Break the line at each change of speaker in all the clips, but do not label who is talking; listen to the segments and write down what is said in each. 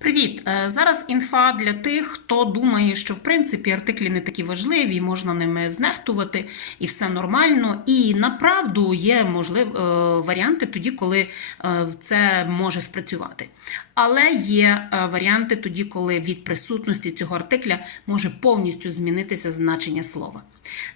Привіт! Е, Зараз інфа для тих, хто думає, що в принципі артиклі не такі важливі, можна ними знехтувати і все нормально. І направду є можливі варіанти тоді, коли е, це може спрацювати. Але є е, варіанти тоді, коли від присутності цього артикля може повністю змінитися значення слова.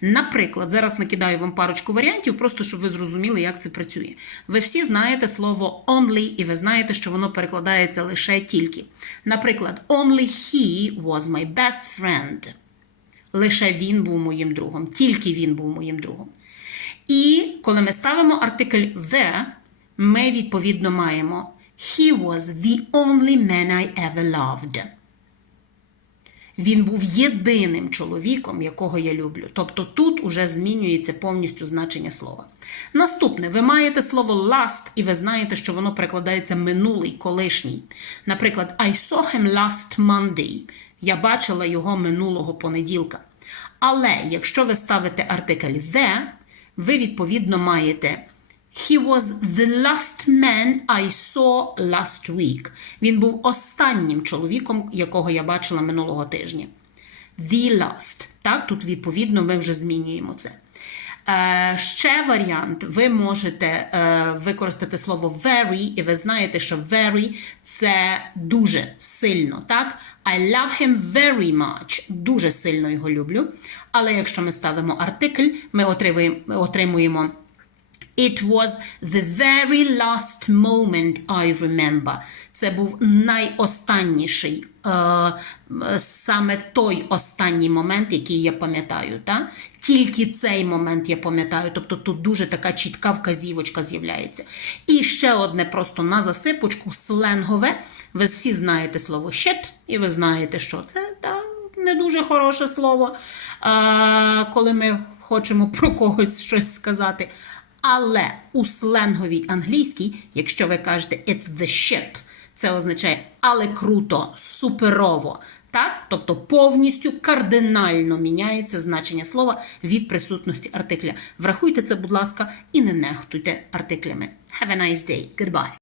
Наприклад, зараз накидаю вам парочку варіантів, просто щоб ви зрозуміли, як це працює. Ви всі знаєте слово only, і ви знаєте, що воно перекладається лише тільки. Наприклад, only he was my best friend. Лише він був моїм другом, тільки він був моїм другом. І коли ми ставимо артикль the, ми відповідно маємо He was the only man I ever loved. Він був єдиним чоловіком, якого я люблю. Тобто тут уже змінюється повністю значення слова. Наступне, ви маєте слово last, і ви знаєте, що воно перекладається минулий, колишній. Наприклад, I saw him last Monday. Я бачила його минулого понеділка. Але якщо ви ставите артикль the, ви відповідно маєте He was the last man I saw last week. Він був останнім чоловіком, якого я бачила минулого тижня. The last. Так, тут відповідно ми вже змінюємо це. Е, ще варіант, ви можете е, використати слово very, і ви знаєте, що very це дуже сильно. Так? I love him very much. Дуже сильно його люблю. Але якщо ми ставимо артикль, ми отримуємо, It was the very last moment I remember. Це був найостанніший, е, е, саме той останній момент, який я пам'ятаю. Та? Тільки цей момент я пам'ятаю. Тобто тут дуже така чітка вказівочка з'являється. І ще одне просто на засипочку сленгове. Ви всі знаєте слово shit, і ви знаєте, що це та, не дуже хороше слово, е, коли ми хочемо про когось щось сказати. Але у сленговій англійській, якщо ви кажете it's the shit, це означає але круто, суперово. Так? Тобто повністю кардинально міняється значення слова від присутності артикля. Врахуйте це, будь ласка, і не нехтуйте артиклями. Have a nice day. Goodbye.